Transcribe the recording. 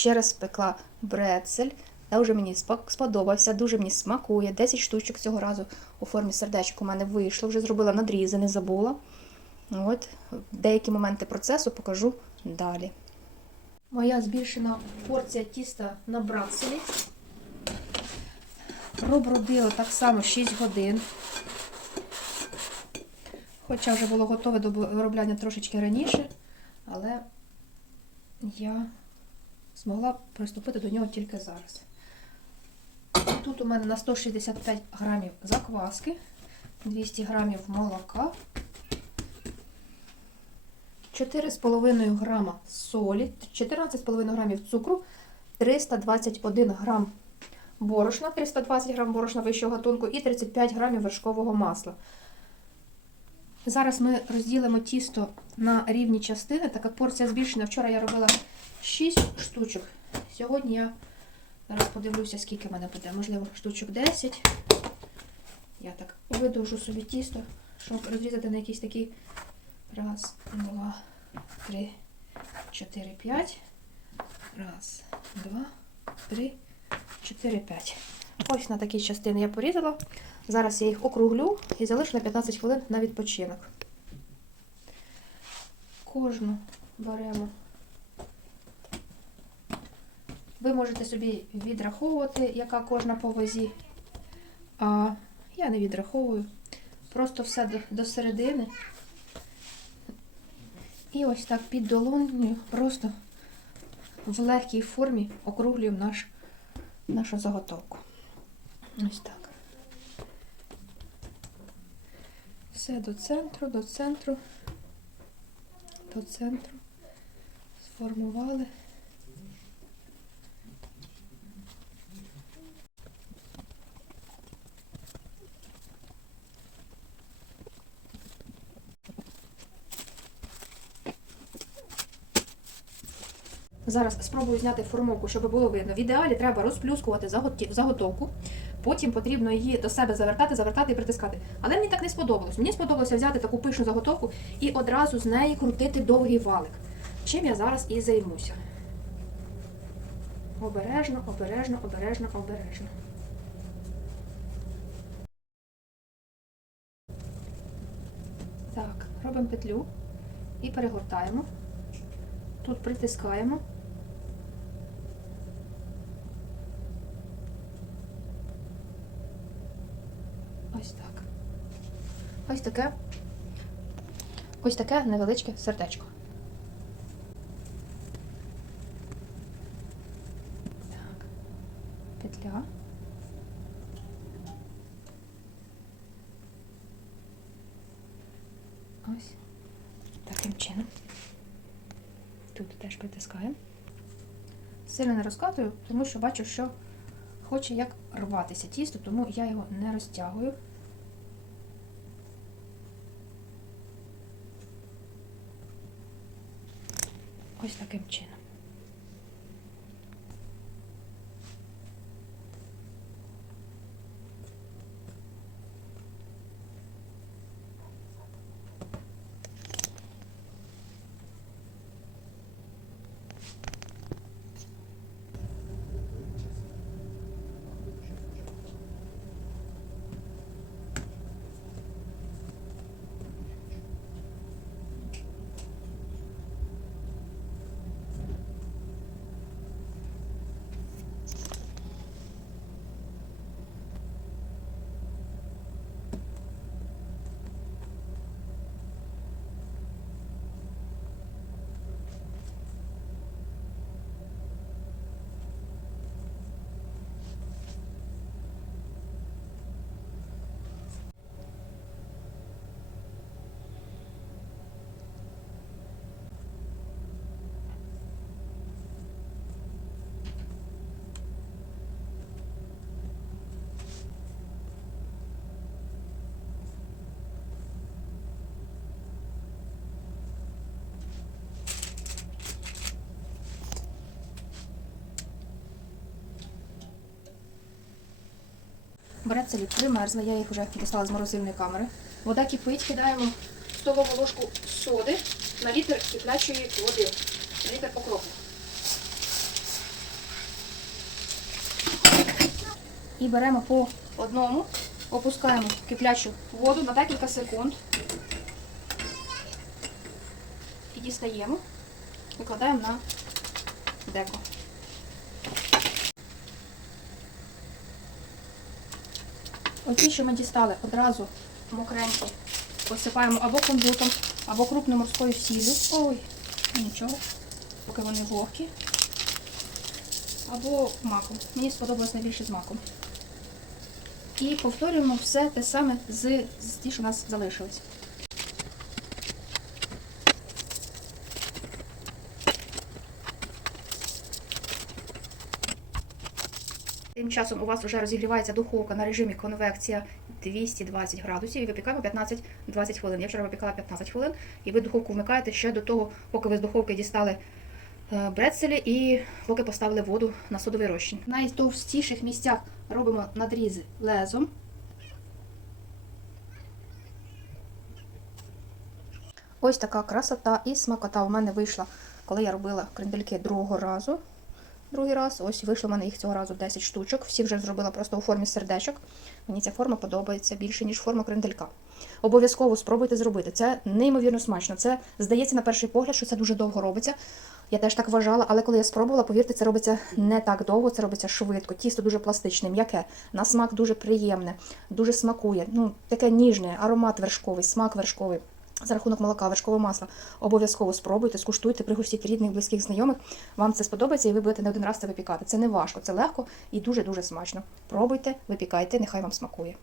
ще раз спекла брецель. Дуже мені сподобався, дуже мені смакує. 10 штучок цього разу у формі сердечка у мене вийшло. Вже зробила надрізи, не забула. От, деякі моменти процесу покажу далі. Моя збільшена порція тіста на брацелі. Пробродила так само 6 годин. Хоча вже було готове до виробляння трошечки раніше, але я змогла приступити до нього тільки зараз. Тут у мене на 165 грамів закваски, 200 грамів молока, 4,5 грама солі, 14,5 грамів цукру, 321 грам борошна, 320 грам борошна вищого гатунку і 35 грамів вершкового масла. Зараз ми розділимо тісто на рівні частини, так як порція збільшена. Вчора я робила 6 штучок. Сьогодні я зараз подивлюся, скільки в мене буде. Можливо, штучок 10. Я так видовжу собі тісто, щоб розрізати на якісь такі. Раз, два, три, чотири, п'ять. Раз, два, три, чотири, п'ять. Ось на такі частини я порізала. Зараз я їх округлю і залишу на 15 хвилин на відпочинок. Кожну беремо. Ви можете собі відраховувати, яка кожна по вазі. А я не відраховую. Просто все до, до середини. І ось так під долонею просто в легкій формі округлюємо наш, нашу заготовку. Ось так. Все до центру, до центру, до центру. Сформували. Зараз спробую зняти формовку, щоб було видно. В ідеалі треба розплюскувати заготовку. Потім потрібно її до себе завертати, завертати і притискати. Але мені так не сподобалось. Мені сподобалося взяти таку пишну заготовку і одразу з неї крутити довгий валик. Чим я зараз і займуся. Обережно, обережно, обережно, обережно. Так, робимо петлю і перегортаємо. Тут притискаємо. Ось так. Ось таке. Ось таке невеличке сердечко. Так. Петля. Ось таким чином. Тут теж притискаємо. Сильно не розкатую, тому що бачу, що хоче як рватися тісто, тому я його не розтягую. Ось таким чином. Брецелі примерзли, я їх вже дістала з морозильної камери. Вода кипить, кидаємо столову ложку соди на літр киплячої води. На літр покропу. І беремо по одному, опускаємо киплячу воду на декілька секунд. І дістаємо, викладаємо на деко. Оті, що ми дістали, одразу мокренькі посипаємо або кунжутом, або крупною морською сіллю. Ой, нічого, поки вони вогкі. Або маком. Мені сподобалось найбільше з маком. І повторюємо все те саме з, з ті, що у нас залишились. Тим часом у вас вже розігрівається духовка на режимі конвекція 220 градусів і випікаємо 15-20 хвилин. Я вчора випікала 15 хвилин, і ви духовку вмикаєте ще до того, поки ви з духовки дістали е, брецелі і поки поставили воду на содовий розчин. В найтовстіших місцях робимо надрізи лезом. Ось така красота і смакота у мене вийшла, коли я робила крендельки другого разу. Другий раз, ось вийшло в мене їх цього разу 10 штучок. Всі вже зробила просто у формі сердечок. Мені ця форма подобається більше, ніж форма кренделька. Обов'язково спробуйте зробити. Це неймовірно смачно. Це здається на перший погляд, що це дуже довго робиться. Я теж так вважала, але коли я спробувала, повірте, це робиться не так довго, це робиться швидко. Тісто дуже пластичне, м'яке, на смак дуже приємне, дуже смакує. Ну, таке ніжне, аромат вершковий, смак вершковий. За рахунок молока, вершкового масла. Обов'язково спробуйте, скуштуйте, пригостіть рідних, близьких, знайомих. Вам це сподобається і ви будете не один раз це випікати. Це не важко, це легко і дуже-дуже смачно. Пробуйте, випікайте, нехай вам смакує.